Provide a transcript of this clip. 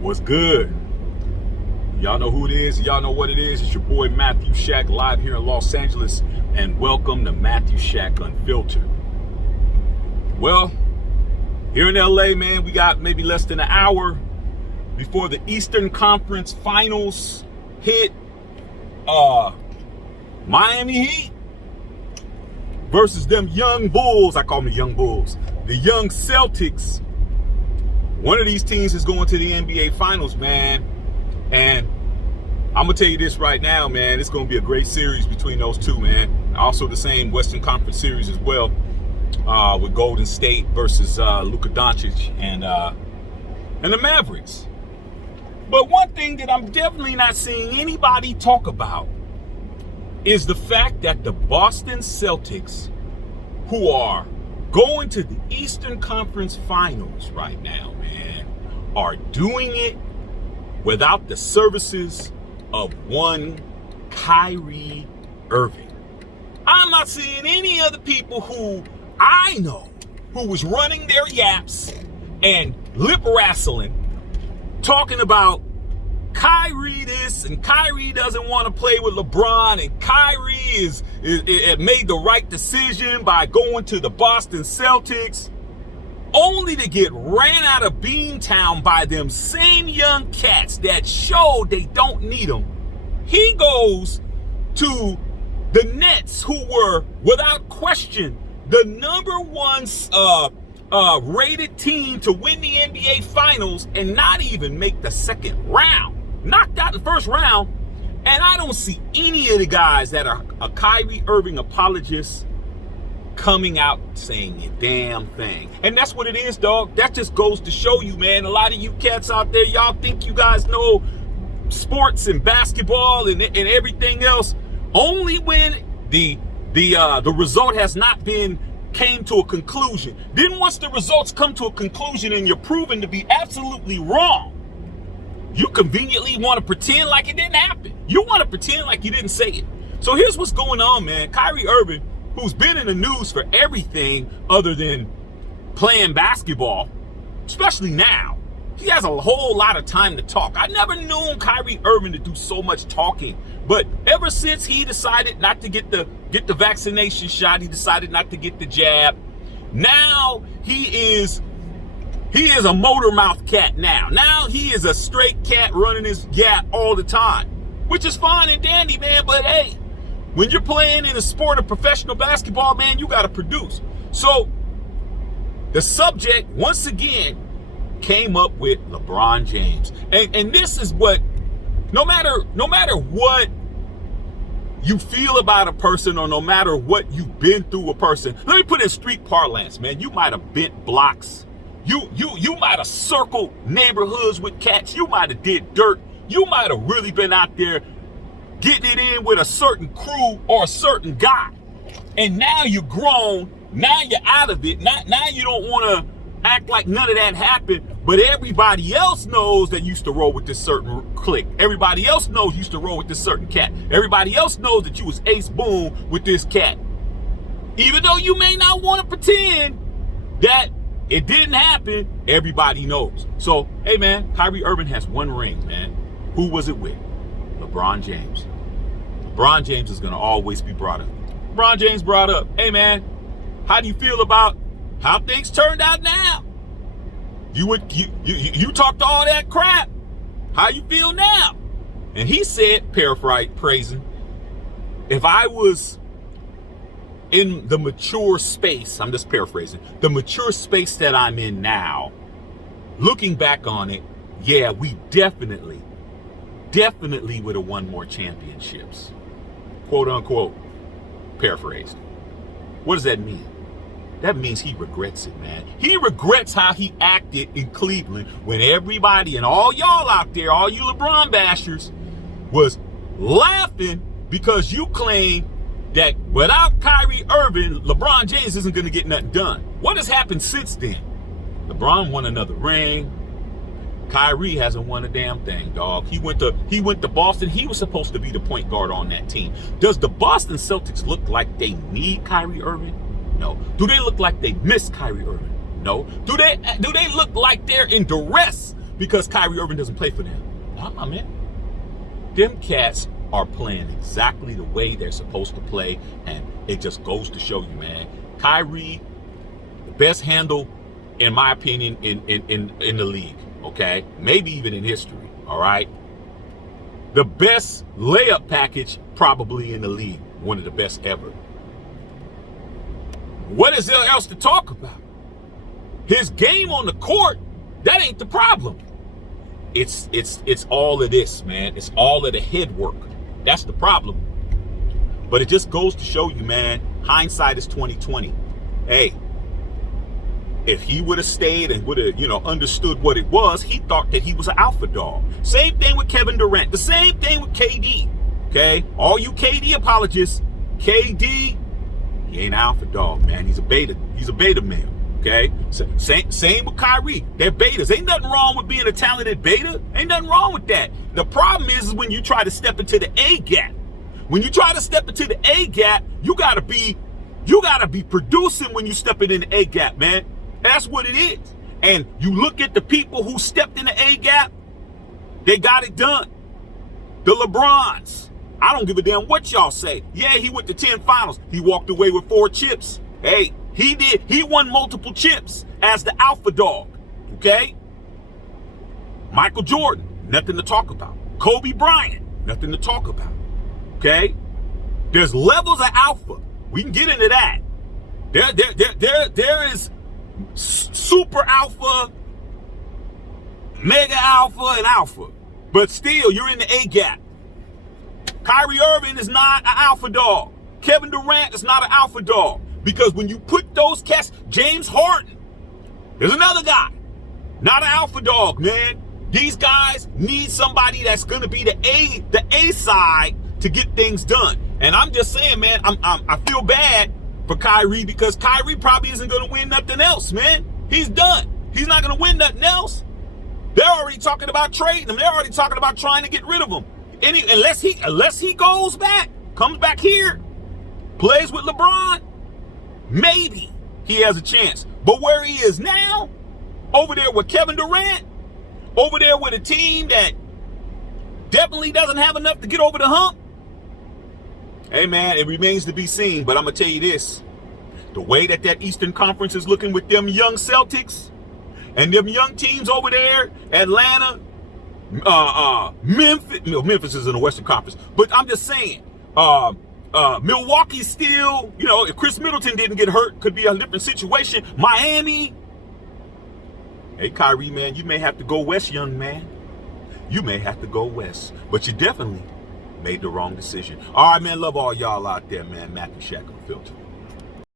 What's good? Y'all know who it is. Y'all know what it is. It's your boy Matthew Shack live here in Los Angeles, and welcome to Matthew Shack Unfiltered. Well, here in LA, man, we got maybe less than an hour before the Eastern Conference Finals hit. Miami Heat versus them young Bulls. I call them the young Bulls. The young Celtics. One of these teams is going to the NBA Finals, man. And I'm going to tell you this right now, man. It's going to be a great series between those two, man. Also the same Western Conference series as well, with Golden State versus Luka Doncic and the Mavericks. But one thing that I'm definitely not seeing anybody talk about is the fact that the Boston Celtics, who are going to the Eastern Conference Finals right now, man, are doing it without the services of one Kyrie Irving. I'm not seeing any other people who I know who was running their yaps and lip wrestling, talking about Kyrie this and Kyrie doesn't want to play with LeBron, and Kyrie is made the right decision by going to the Boston Celtics, only to get ran out of Beantown by them same young cats that showed they don't need him. He goes to the Nets, who were without question the number one rated team to win the NBA Finals and not even make the second round. Knocked out the first round, and I don't see any of the guys that are a Kyrie Irving apologist coming out saying a damn thing. And that's what it is, dog. That just goes to show you, man, a lot of you cats out there, y'all think you guys know sports and basketball and everything else only when the result has not came to a conclusion. Then once the results come to a conclusion and you're proven to be absolutely wrong, you conveniently want to pretend like it didn't happen. You want to pretend like you didn't say it. So here's what's going on, man. Kyrie Irving, who's been in the news for everything other than playing basketball, especially now, he has a whole lot of time to talk. I never known Kyrie Irving to do so much talking, but ever since he decided not to get the vaccination shot, he decided not to get the jab. Now he is a motor mouth cat now. Now he is a straight cat running his yap all the time, which is fine and dandy, man. But hey, when you're playing in a sport of professional basketball, man, you got to produce. So the subject, once again, came up with LeBron James. And this is what, no matter what you feel about a person, or no matter what you've been through a person, let me put it in street parlance, man. You might have bent blocks. You might have circled neighborhoods with cats. You might have did dirt. You might have really been out there getting it in with a certain crew or a certain guy. And now you're grown. Now you're out of it. Now you don't want to act like none of that happened. But everybody else knows that you used to roll with this certain clique. Everybody else knows you used to roll with this certain cat. Everybody else knows that you was ace boom with this cat. Even though you may not want to pretend that it didn't happen, everybody knows. So, hey, man, Kyrie Irving has one ring, man. Who was it with? LeBron James. LeBron James is going to always be brought up. LeBron James brought up, hey, man, how do you feel about how things turned out now? You talked all that crap. How you feel now? And he said, paraphrasing, if I was in the mature space, I'm just paraphrasing, the mature space that I'm in now, looking back on it, yeah, we definitely would have won more championships. Quote unquote, paraphrased. What does that mean? That means he regrets it, man. He regrets how he acted in Cleveland when everybody and all y'all out there, all you LeBron bashers, was laughing because you claimed that without Kyrie Irving, LeBron James isn't going to get nothing done. What has happened since then? LeBron won another ring. Kyrie hasn't won a damn thing, dog. He went to Boston. He was supposed to be the point guard on that team. Does the Boston Celtics look like they need Kyrie Irving? No. Do they look like they miss Kyrie Irving? No. Do they look like they're in duress because Kyrie Irving doesn't play for them. Nah, man. Them cats are playing exactly the way they're supposed to play, and it just goes to show you, man. Kyrie, the best handle, in my opinion, in the league, okay? Maybe even in history, all right? The best layup package probably in the league, one of the best ever. What is there else to talk about? His game on the court, that ain't the problem. It's all of this, man. It's all of the head work. That's the problem. But it just goes to show you, man, hindsight is 20/20. Hey, if he would have stayed and would have, understood what it was, he thought that he was an alpha dog. Same thing with Kevin Durant. The same thing with KD. Okay? All you KD apologists, KD, he ain't an alpha dog, man. He's a beta male. Okay? Same with Kyrie. They're betas. Ain't nothing wrong with being a talented beta. Ain't nothing wrong with that. The problem is when you try to step into the A gap. When you try to step into the A gap, you gotta be producing when you step in the A gap, man. That's what it is. And you look at the people who stepped in the A gap, they got it done. The LeBrons. I don't give a damn what y'all say. Yeah, he went to 10 finals. He walked away with 4 chips. Hey, he did. He won multiple chips as the alpha dog. Okay? Michael Jordan, nothing to talk about. Kobe Bryant, nothing to talk about. Okay? There's levels of alpha. We can get into that. There is super alpha, mega alpha, and alpha. But still, you're in the A gap. Kyrie Irving is not an alpha dog. Kevin Durant is not an alpha dog. Because when you put those cats, James Harden, there's another guy, not an alpha dog, man. These guys need somebody that's going to be the A side to get things done. And I'm just saying, man, I feel bad for Kyrie because Kyrie probably isn't going to win nothing else, man. He's done. He's not going to win nothing else. They're already talking about trading him. They're already talking about trying to get rid of him. Unless he goes back, comes back here, plays with LeBron, maybe he has a chance. But where he is now, over there with Kevin Durant, over there with a team that definitely doesn't have enough to get over the hump, hey, man, it remains to be seen. But I'm going to tell you this. The way that Eastern Conference is looking with them young Celtics and them young teams over there, Atlanta, Memphis. No, Memphis is in the Western Conference. But I'm just saying, Milwaukee still, if Chris Middleton didn't get hurt, could be a different situation. Miami. Hey, Kyrie, man, you may have to go west, young man. You may have to go west. But you definitely made the wrong decision. All right, man, love all y'all out there, man. Matthew Shack on Filter.